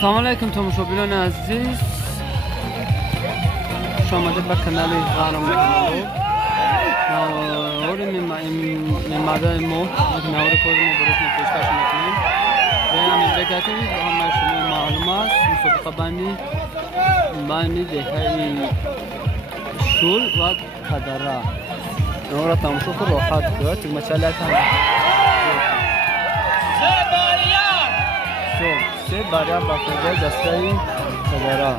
سلام علیکم تماشاگران عزیز، خوش آمدید به کانال قهرمان کانالو. نوار ماده ما نوار کار ما براتون پیشکش میکنیم. و همین بگذارید و همه شما معلوم است مسابقه بین دهه شول و کدره. نوار تماشا کن راحت کنید مسئله سه بریا با خود دسته کدره.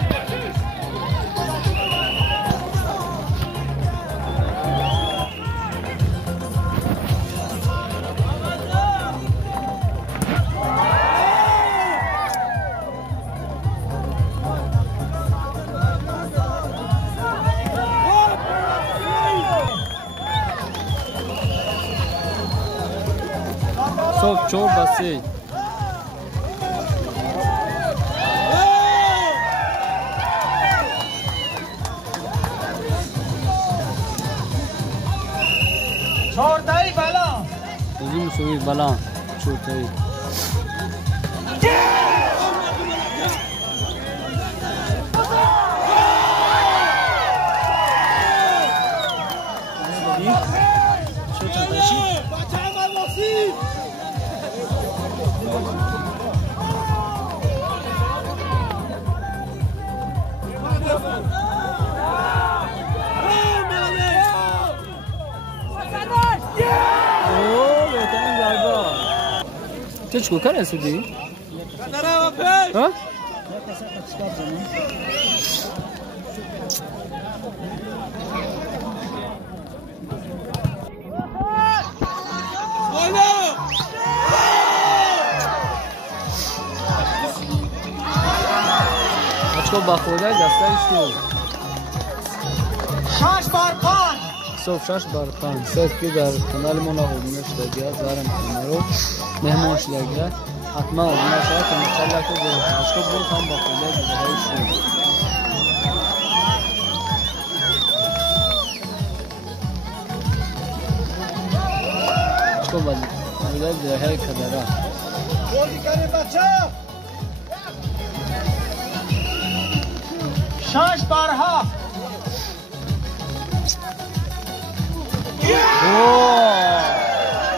صبح چور بسی چورتایی بلا بزیم سوی بلا چورتایی چه کار هستی؟ ها؟ بچه‌ها با خوده دسته شو 6 بار پان صبح 6 بار پان سه که در کانال ما نهودنش دیگه زارم کانالو مهمان شدگه حتما اون شاید که مثلا که بچه‌ها بود هم با خوده دیگه شو بچه‌ها بعد دیگه کدره بازی کنیم بچه 6 بارها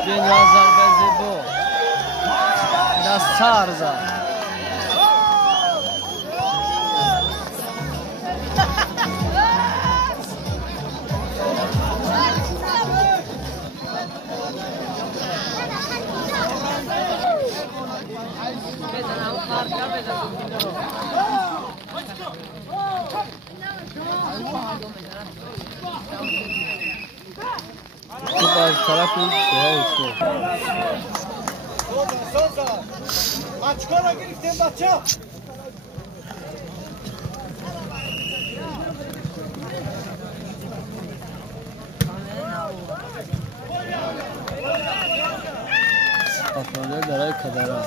بین ضربه زیبا دست سر زد توپ از طرف دهه شو بچه را گرفتیم بچه افراده درای کدره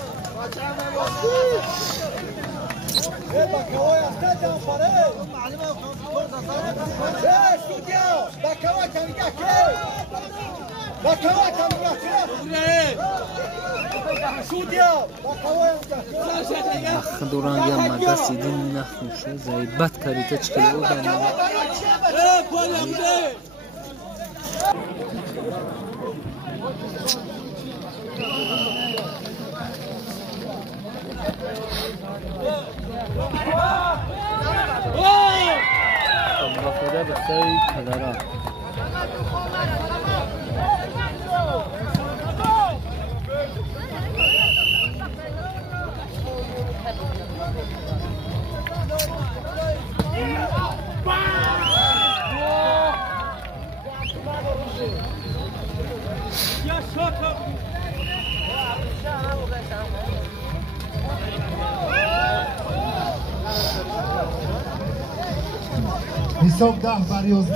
بکوای افتاد جان پاره استودیو بکوای تنگه که بکوای تنگه که استودیو بکوای اخ دورانگی هم مدرسی دین نخوشه زیبت کریته چکلی او دنیا با خوده بسته کدره حساب 10 بر 11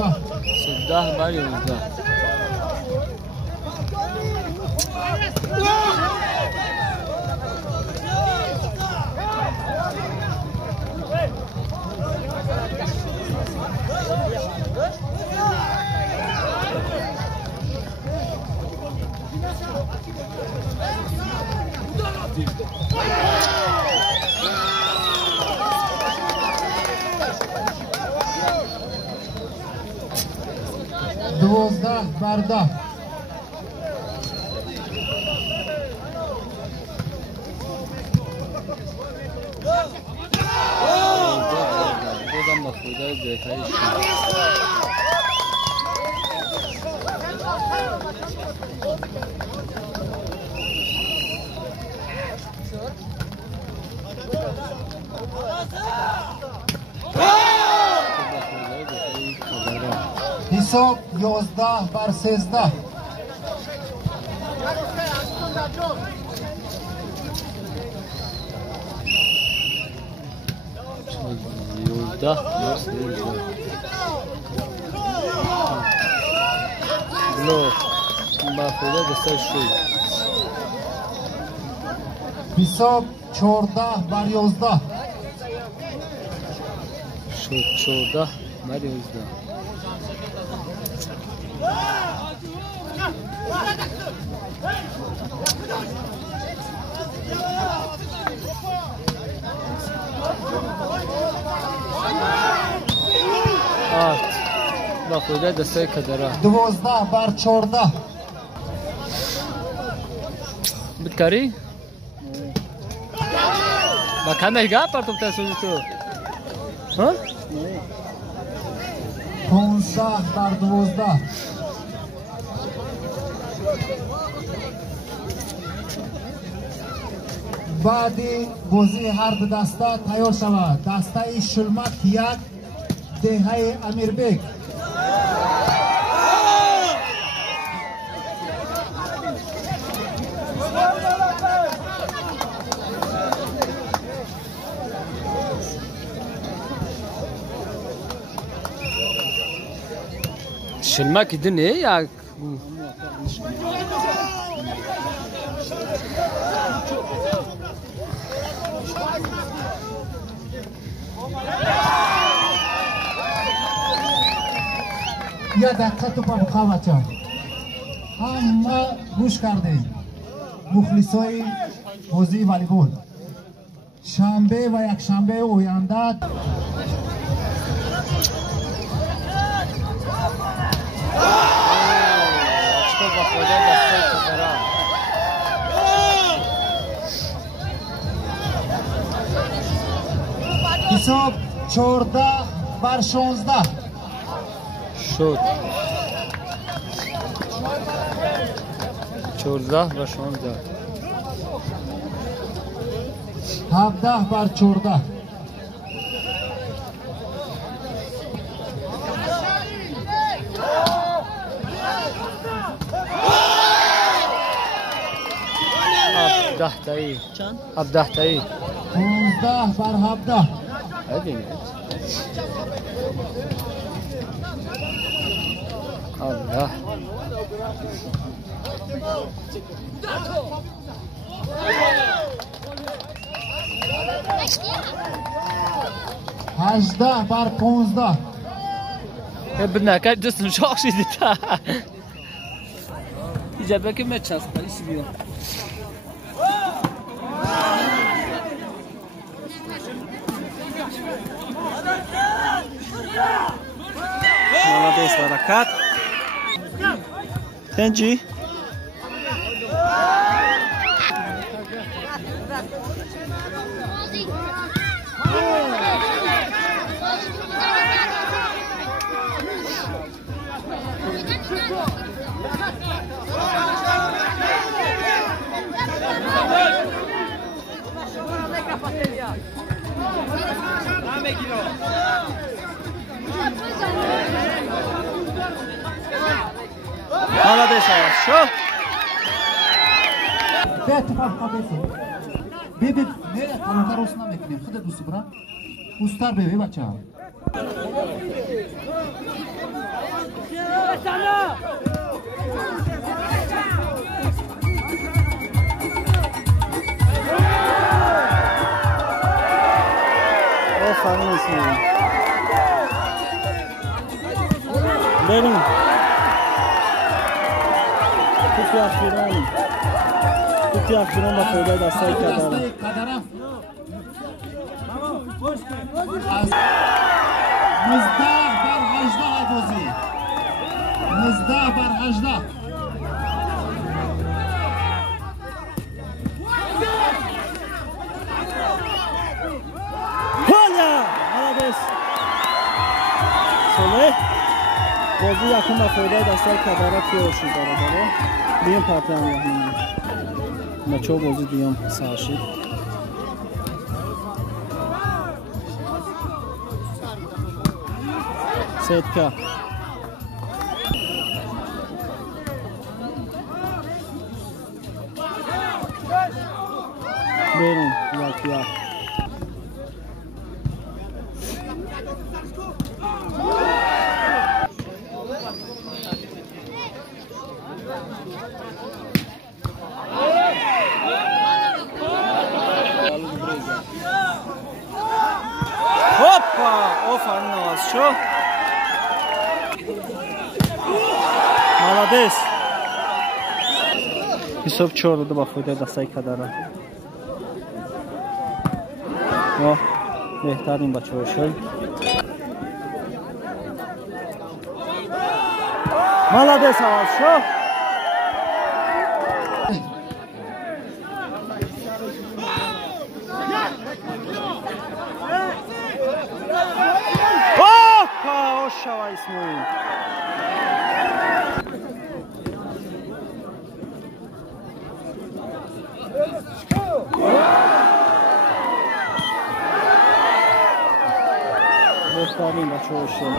10 بر 11 بر 10. بودم با خودای دههایشون 11 بر 13. بلو با خدا دسته شد 14 بر 11. شد 14 بر 11 با خدا دسته کدره 12 بر 14. بتکاری؟ با کنده گاه پرتوب تسوزی تو ها؟ 15 بر 12. بعدی بازی هر دو دسته تیار شود. دسته شلمک 1 دهه امیربک. شلمک دنه یا یه دقیقه تو پا بچه همه گوش کردیم مخلصای بازی والیبال شنبه و یک شنبه آینده با خدا دسته کدره حساب 14 بر 16 شد 14 و 16 17 بر 14 17 تایی چند؟ 17 تایی 15 بر 17 هدینه 17 18 بر 15 بدنا كان جسم شاخشي دتا إجابة كم تشانس بس بيو Молодец, Варакат. Кенджи. Молодец, Шо? ده اتفاق خبیثه ببین نه کلانتر روز نمیکنیم خود دوست برم اوستر ببین بچه ها آفرین اسمی بریم توپی اخیران با فایده دسته کدره از 19 بر 18 بازی 19 18-18. Hala! Молодец! Солeh. Бозӣ якум ба фоидаи дастаи Кадара Киёш баробаро. Дуюм партияам яҳмон. Бачаҳо бозӣ дуюм сар шид. Сетка. Берун як. Hoppa! Ofarin avaz şu. Молодец. Hisab 4 ба фоидаи дастаи Кадара. О, беҳтарин бачаҳо шуд. Молодец аваз шу. Опа! Ошава Исмоил. Беҳтарин бачаҳо шуд.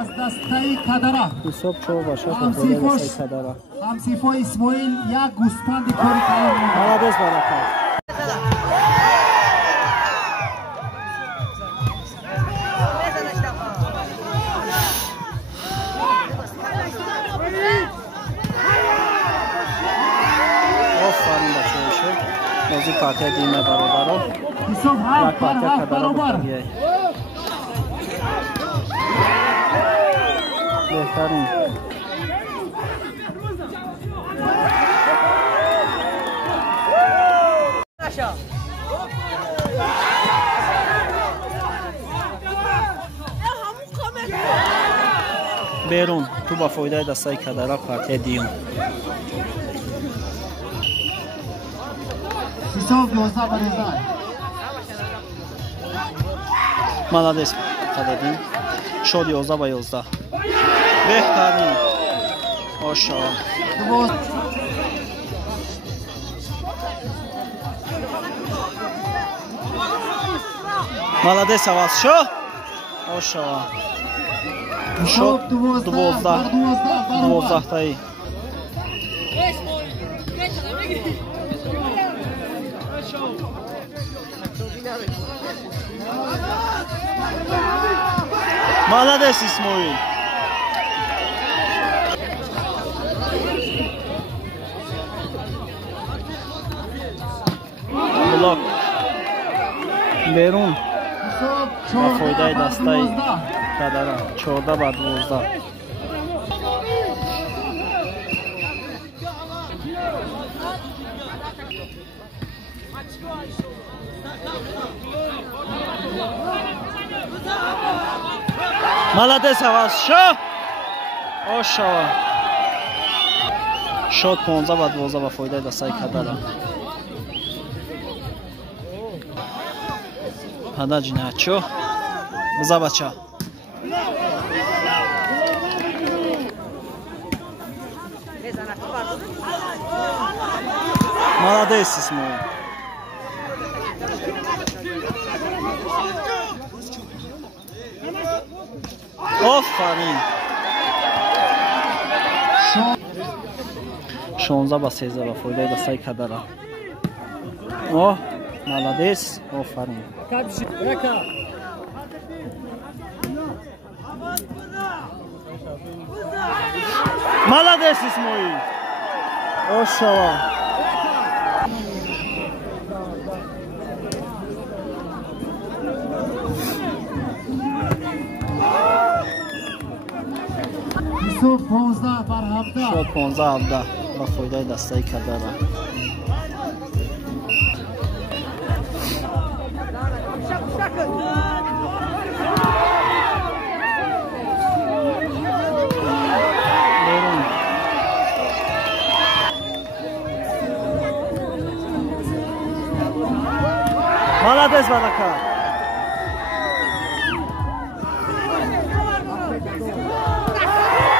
از دستای کدره حساب 4 ба 6 ба фоидаи дастаи Кадара. همسیفو اسماعیل یک گوسفند کاری تمام کرد. Молодец баракат. Ofarin bachahо shud. Bozî partiya dime баробаро. حساب Як 7 партия بر 7 Кадара برابر. бутагиай. Беҳтарин. Берун ту ба фоидаи дастаи Кадара партия диюм. حساب 11 بر 11. Молодец Кададин. Шод 11 ба 11. Беҳтарин. Ошава. Молодец аваз шо. Ошава. Шод 12 таи. Молодец Исмоил. Блок. Берун. Ба фоидаи дастаи Кадара 14 ба 12. Молодец аваз шо. Ошава. Шод 15 ба 12 ба фоидаи дастаи Кадара. Hada cinayetçi o. Zabaça. Молодец İsmail. Ofarin. 16 ба 13 ба фоидаи дастаи Кадара. О, молодец. Ofarin. Молодец İsmail. Ошава. حساب 15 بر 17. شد 15 با فایده دستای Кадара. молодец барака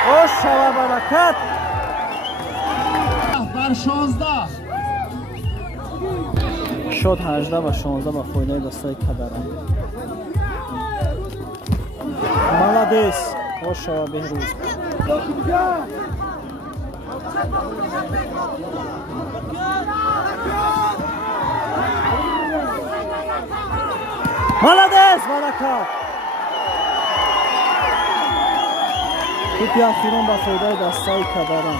خوش شوا برکت بر 16 شد 18 و 16 با فایده دستای کدران молодец خوش شوا بهروز молодец برکت توپی اخیران با فایده دستای کدران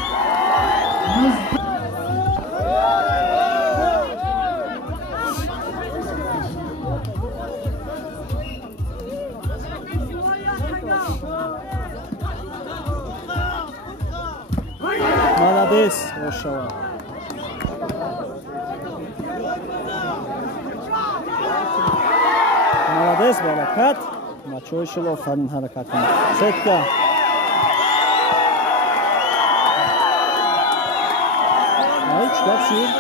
молодец ошава молодец баракат мачой шуло фарин ҳаракат кунад сетка ай чиқаб шуд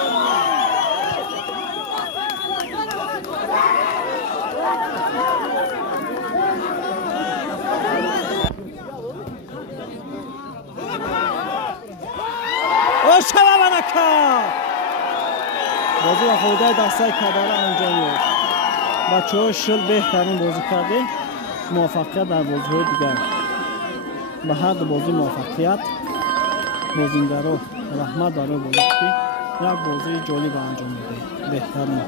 ошава баракат бозӣ ва фоидаи дастаи кадара анҷом ёфт бачаҳои шил беҳтарин бозӣ карде муваффақият дар бозиҳои дигар ба ҳар ду бозӣ муваффақият бозингаро раҳмат барои бозӣ ки як бозии ҷолиб анҷом додед беҳтарин